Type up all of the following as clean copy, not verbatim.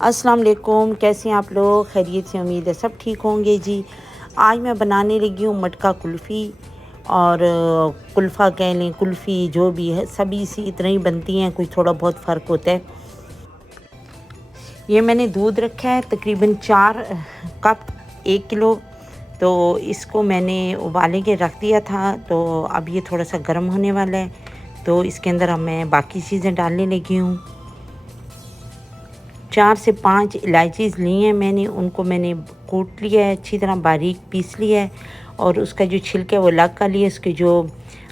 अस्सलाम वालेकुम, कैसे हैं आप लोग? खैरियत से? उम्मीद है सब ठीक होंगे जी। आज मैं बनाने लगी हूँ मटका कुल्फ़ी और कुल्फ़ा कह लें, कुल्फ़ी जो भी है सभी इसी तरह ही बनती हैं, कुछ थोड़ा बहुत फ़र्क होता है। ये मैंने दूध रखा है तकरीबन 4 कप 1 किलो। तो इसको मैंने उबाले के रख दिया था, तो अब ये थोड़ा सा गर्म होने वाला है। तो इसके अंदर अब मैं बाकी चीज़ें डालने लगी हूँ। 4 से 5 इलायचीज़ ली हैं मैंने, उनको मैंने कूट लिया है, अच्छी तरह बारीक पीस लिया है और उसका जो छिलका है वो अलग कर लिया। इसके जो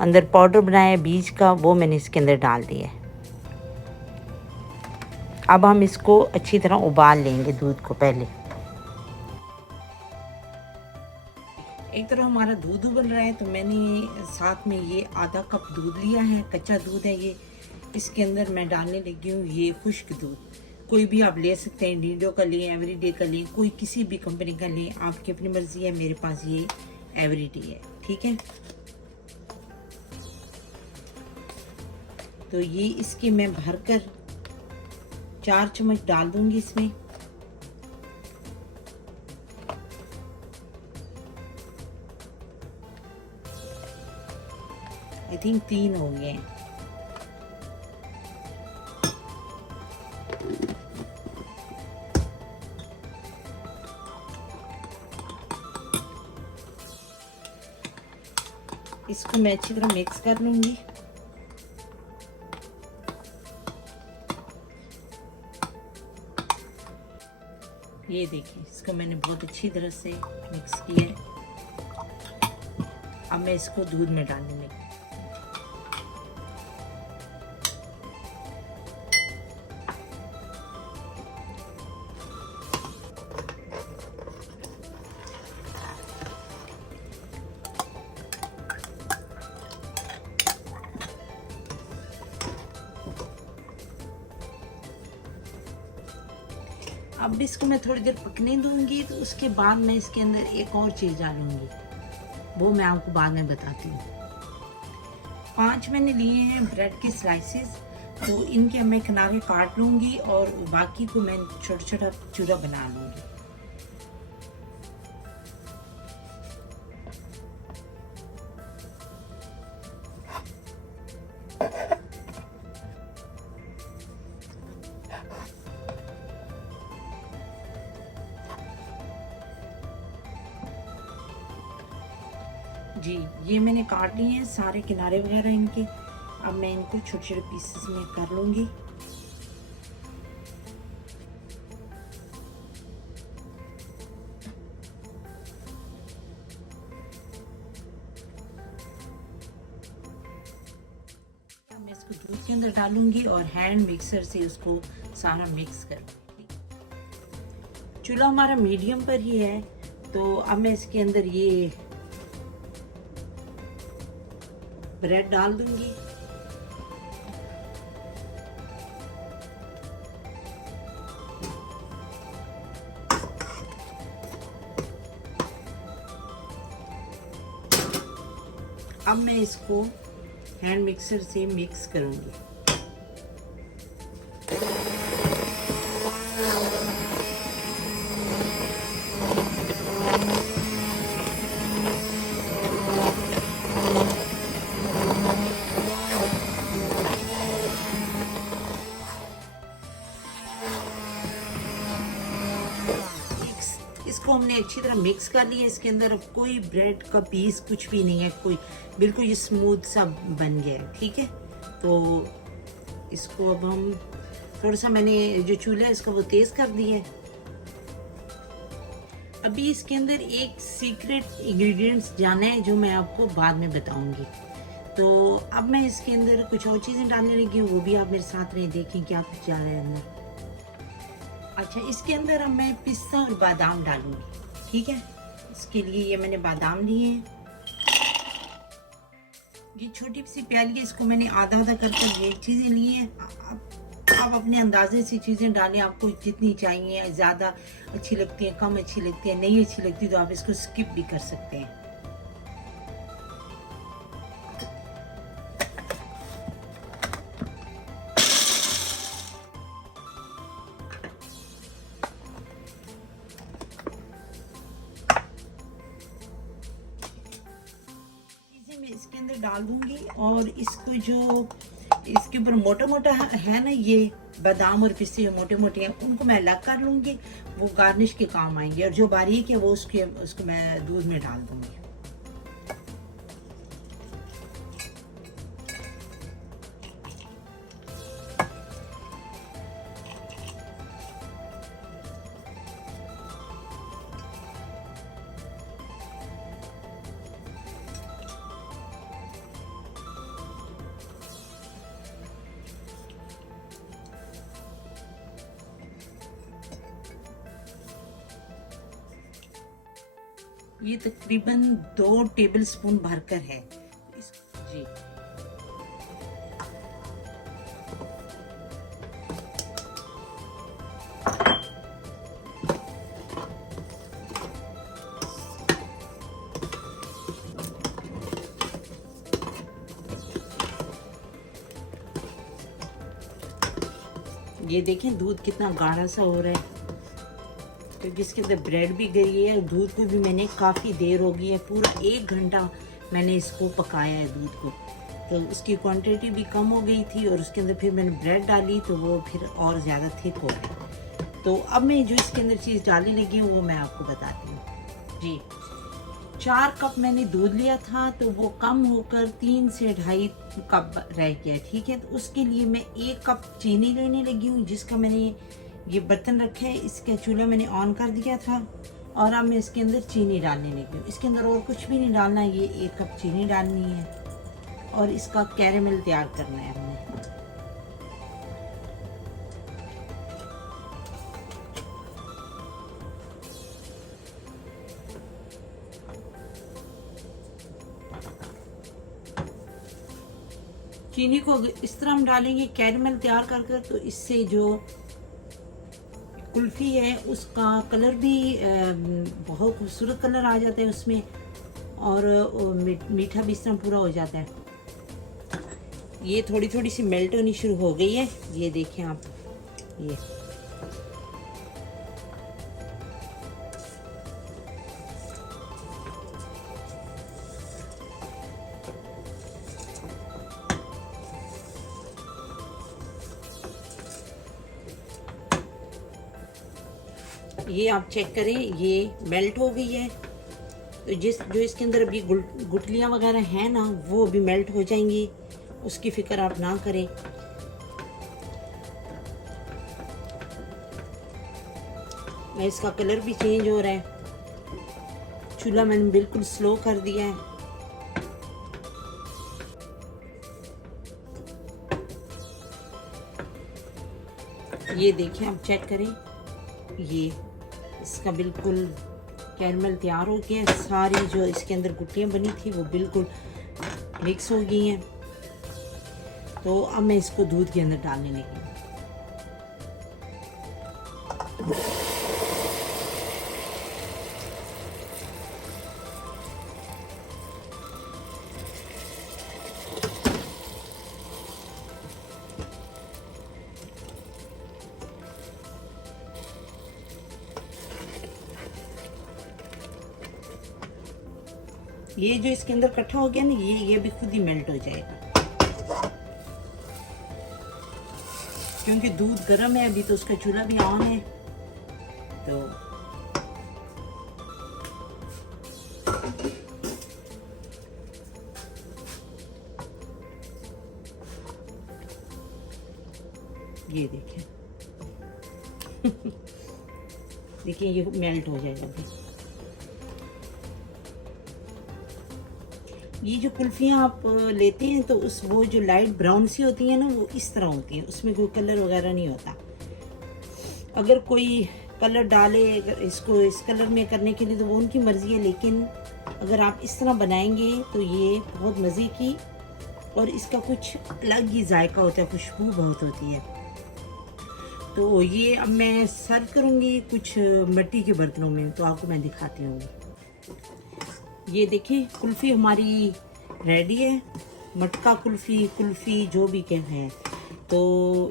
अंदर पाउडर बनाया है बीज का, वो मैंने इसके अंदर डाल दिया है। अब हम इसको अच्छी तरह उबाल लेंगे दूध को पहले। एक तरह हमारा दूध उबल रहा है, तो मैंने साथ में ये आधा कप दूध लिया है, कच्चा दूध है ये। इसके अंदर मैं डालने लगी हूँ ये खुश्क दूध। कोई भी आप ले सकते हैं, नीडो का लें, एवरीडे का लें, कोई किसी भी कंपनी का लें, आपकी अपनी मर्जी है। मेरे पास ये एवरीडे है, ठीक है। तो ये इसकी मैं भरकर 4 चम्मच डाल दूंगी इसमें। आई थिंक 3 हो गए हैं। इसको मैं अच्छी तरह मिक्स कर लूंगी। ये देखिए, इसको मैंने बहुत अच्छी तरह से मिक्स किया है। अब मैं इसको दूध में डालने लगी। अब इसको मैं थोड़ी देर पकने दूंगी, तो उसके बाद मैं इसके अंदर एक और चीज़ डालूंगी, वो मैं आपको बाद में बताती हूँ। 5 मैंने लिए हैं ब्रेड के स्लाइसेस, तो इनके मैं किनारे काट लूँगी और बाकी को मैं छोटा छोटा चूरा बना लूँगी। जी, ये मैंने काट लिए हैं सारे किनारे वगैरह इनके। अब मैं इनको छोटे छोटे पीसेस में कर लूँगी। मैं इसको दूध के अंदर डालूंगी और हैंड मिक्सर से उसको सारा मिक्स करूँगी। चूल्हा हमारा मीडियम पर ही है, तो अब मैं इसके अंदर ये ब्रेड डाल दूंगी। अब मैं इसको हैंड मिक्सर से मिक्स करूंगी। इसको हमने अच्छी तरह मिक्स कर लिया। इसके अंदर कोई ब्रेड का पीस कुछ भी नहीं है, कोई बिल्कुल ये स्मूथ सा बन गया है, ठीक है। तो इसको अब हम थोड़ा सा, मैंने जो चूल्हा है इसका वो तेज़ कर दिया है। अभी इसके अंदर एक सीक्रेट इंग्रेडिएंट्स जाना है जो मैं आपको बाद में बताऊंगी। तो अब मैं इसके अंदर कुछ और चीज़ें डालने लगी हूँ, वो भी आप मेरे साथ रहे, देखें क्या कुछ जा रहा है अंदर। अच्छा, इसके अंदर अब मैं पिस्ता और बादाम डालूंगी, ठीक है। इसके लिए ये मैंने बादाम लिए हैं। ये छोटी सी प्याली है, इसको मैंने आधा आधा कर कर ये चीज़ें ली हैं। आप अपने अंदाजे से चीज़ें डालें, आपको जितनी चाहिए। ज़्यादा अच्छी लगती है, कम अच्छी लगती है, नहीं अच्छी लगती तो आप इसको स्किप भी कर सकते हैं। अंदर डाल दूंगी और इसको जो इसके ऊपर मोटा मोटा है ना, ये बादाम और पिस्ते जो मोटे मोटे हैं उनको मैं अलग कर लूंगी, वो गार्निश के काम आएंगे। और जो बारीक है वो उसको मैं दूध में डाल दूंगी। ये तकरीबन 2 टेबलस्पून भरकर है जी। ये देखें दूध कितना गाढ़ा सा हो रहा है, क्योंकि इसके अंदर ब्रेड भी गई है। दूध को भी मैंने काफ़ी देर हो गई है, पूरा 1 घंटा मैंने इसको पकाया है दूध को, तो उसकी क्वांटिटी भी कम हो गई थी। और उसके अंदर फिर मैंने ब्रेड डाली तो वो फिर और ज़्यादा थिक हो गई। तो अब मैं जो इसके अंदर चीज़ डालने लगी हूँ वो मैं आपको बताती हूँ जी। 4 कप मैंने दूध लिया था, तो वो कम होकर 3 से 2.5 कप रह गया, ठीक है। तो उसके लिए मैं 1 कप चीनी लेने लगी हूँ, जिसका मैंने ये बर्तन रखे है, इसका चूल्हा मैंने ऑन कर दिया था। और अब मैं इसके अंदर चीनी डालने लगी हूँ। इसके अंदर और कुछ भी नहीं डालना, ये 1 कप चीनी डालनी है और इसका कैरेमल तैयार करना है हमने। चीनी को इस तरह हम डालेंगे कैरेमल तैयार कर कर, तो इससे जो कुल्फ़ी है उसका कलर भी बहुत खूबसूरत कलर आ जाता है उसमें, और मीठा भी इस तरह पूरा हो जाता है। ये थोड़ी थोड़ी सी मेल्ट होनी शुरू हो गई है, ये देखें आप। ये आप चेक करें, ये मेल्ट हो गई है। तो जो इसके अंदर अभी गुठलियाँ वगैरह हैं ना, वो अभी मेल्ट हो जाएंगी, उसकी फिक्र आप ना करें। इसका कलर भी चेंज हो रहा है। चूल्हा मैंने बिल्कुल स्लो कर दिया है। ये देखिए, आप चेक करें, ये इसका बिल्कुल कैरमल तैयार हो गया है। सारी जो इसके अंदर गुठलियाँ बनी थी वो बिल्कुल मिक्स हो गई हैं। तो अब मैं इसको दूध के अंदर डालने लगी हूँ। ये जो इसके अंदर इकट्ठा हो गया ना, ये भी खुद ही मेल्ट हो जाएगा, क्योंकि दूध गर्म है अभी, तो उसका चूल्हा भी ऑन है। तो ये देखें देखिए, ये मेल्ट हो जाएगा अभी। ये जो कुल्फियाँ आप लेते हैं तो वो जो लाइट ब्राउन सी होती है ना, वो इस तरह होती हैं, उसमें कोई कलर वगैरह नहीं होता। अगर कोई कलर डाले इसको इस कलर में करने के लिए तो वो उनकी मर्ज़ी है, लेकिन अगर आप इस तरह बनाएंगे तो ये बहुत मज़े की, और इसका कुछ अलग ही जायका होता है, खुशबू बहुत होती है। तो ये अब मैं सर्व करूँगी कुछ मिट्टी के बर्तनों में, तो आपको मैं दिखाती हूँ। ये देखिए, कुल्फ़ी हमारी रेडी है, मटका कुल्फ़ी जो भी कहते हैं। तो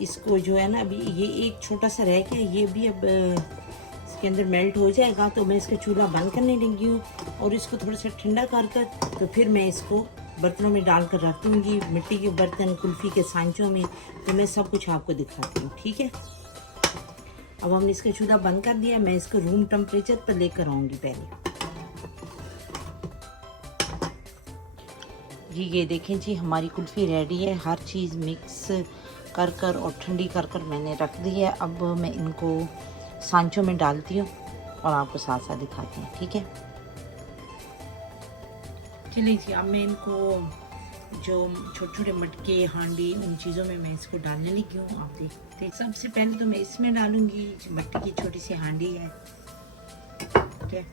इसको जो है ना, अभी ये एक छोटा सा रह गया, ये भी अब इसके अंदर मेल्ट हो जाएगा। तो मैं इसका चूल्हा बंद करने लगी हूँ और इसको थोड़ा सा ठंडा कर कर तो फिर मैं इसको बर्तनों में डालकर रख दूँगी, मिट्टी के बर्तन, कुल्फ़ी के सांचों में, तो मैं सब कुछ आपको दिखाती हूँ, ठीक है। अब हमने इसका चूल्हा बंद कर दिया, मैं इसको रूम टेम्परेचर पर लेकर आऊँगी पहले। जी ये देखें जी, हमारी कुल्फ़ी रेडी है, हर चीज़ मिक्स कर कर और ठंडी कर कर मैंने रख दी है। अब मैं इनको सांचों में डालती हूँ और आपको साथ साथ दिखाती हूँ, ठीक है। चलिए जी, अब मैं इनको जो छोटे छोटे मटके, हांडी, उन चीज़ों में मैं इसको डालने लगी हूँ। आप देखते, सबसे पहले तो मैं इसमें डालूँगी, मट्टी की छोटी सी हांडी है, ठीक है।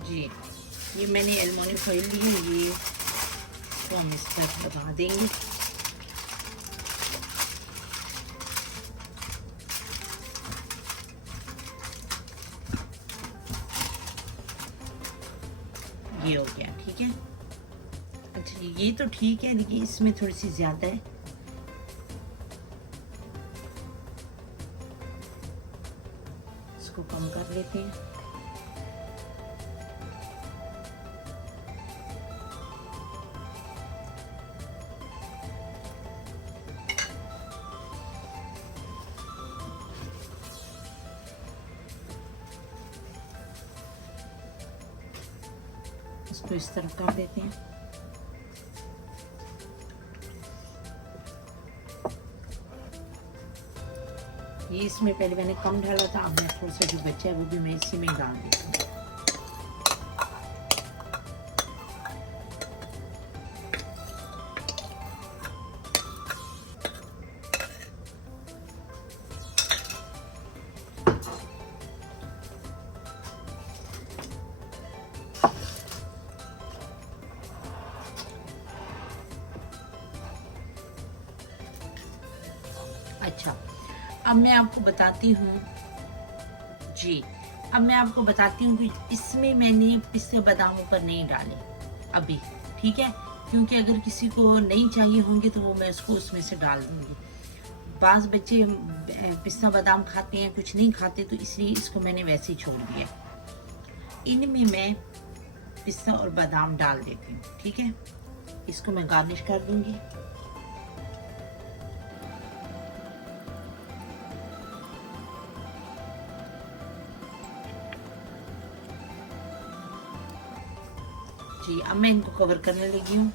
जी ये मैंने एलुमिनियम फॉइल ली है, ये तो हम इस पर दबा देंगे। ये हो गया, ठीक है। अच्छा ये तो ठीक है, लेकिन इसमें थोड़ी सी ज़्यादा है, इसको कम कर लेते हैं। इसको इस तरफ कर देते हैं। ये इसमें पहले मैंने कम डाला था, अब मैं थोड़ा सा जो बचा है वो भी मैं इसी में डाल देती हूँ। अच्छा अब मैं आपको बताती हूँ जी, अब मैं आपको बताती हूँ कि इसमें मैंने पिस्ते बादाम ऊपर नहीं डाले अभी, ठीक है, क्योंकि अगर किसी को नहीं चाहिए होंगे तो वो मैं उसको उसमें से डाल दूँगी। बाज़ बच्चे पिस्ता बादाम खाते हैं, कुछ नहीं खाते, तो इसलिए इसको मैंने वैसे ही छोड़ दिया। इनमें मैं पिस्ता और बादाम डाल देती हूँ, ठीक है। इसको मैं गार्निश कर दूँगी। जी अब मैं इनको कवर करने लगी हूँ।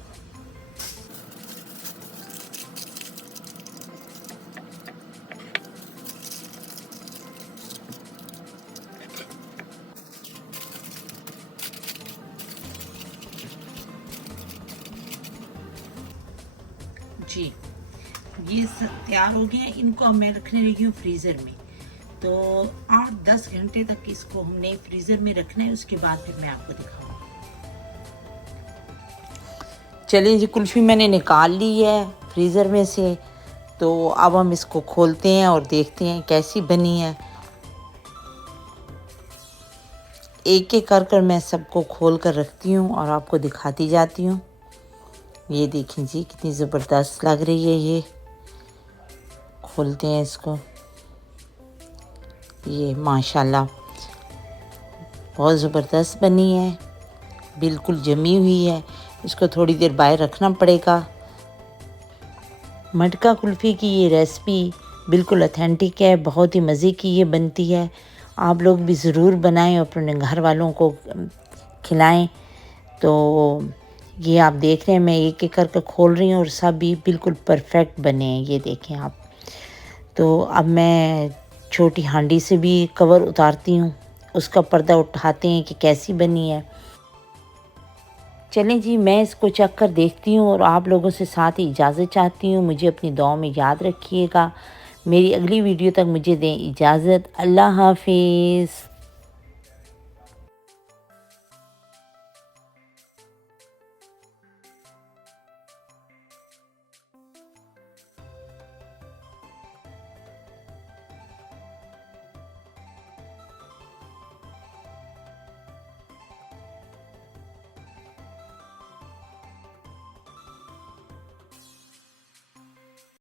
जी ये तैयार हो गया। इनको मैं रखने लगी हूँ फ्रीज़र में, तो 8-10 घंटे तक इसको हमने फ्रीज़र में रखना है, उसके बाद फिर मैं आपको दिखाऊंगी। चलिए जी, कुल्फ़ी मैंने निकाल ली है फ्रीज़र में से, तो अब हम इसको खोलते हैं और देखते हैं कैसी बनी है। एक एक कर कर मैं सबको खोल कर रखती हूँ और आपको दिखाती जाती हूँ। ये देखें जी, कितनी ज़बरदस्त लग रही है ये। खोलते हैं इसको। ये माशाल्लाह बहुत ज़बरदस्त बनी है, बिल्कुल जमी हुई है। इसको थोड़ी देर बाहर रखना पड़ेगा। मटका कुल्फ़ी की ये रेसिपी बिल्कुल ऑथेंटिक है, बहुत ही मज़े की ये बनती है। आप लोग भी ज़रूर बनाएं और अपने घर वालों को खिलाएं। तो ये आप देख रहे हैं, मैं एक एक करके खोल रही हूँ और सब भी बिल्कुल परफेक्ट बने हैं, ये देखें आप। तो अब मैं छोटी हांडी से भी कवर उतारती हूँ, उसका पर्दा उठाते हैं कि कैसी बनी है। चलें जी, मैं इसको चख कर देखती हूँ और आप लोगों से साथ ही इजाज़त चाहती हूँ। मुझे अपनी दुआओं में याद रखिएगा। मेरी अगली वीडियो तक मुझे दें इजाज़त। अल्लाह हाफिज़।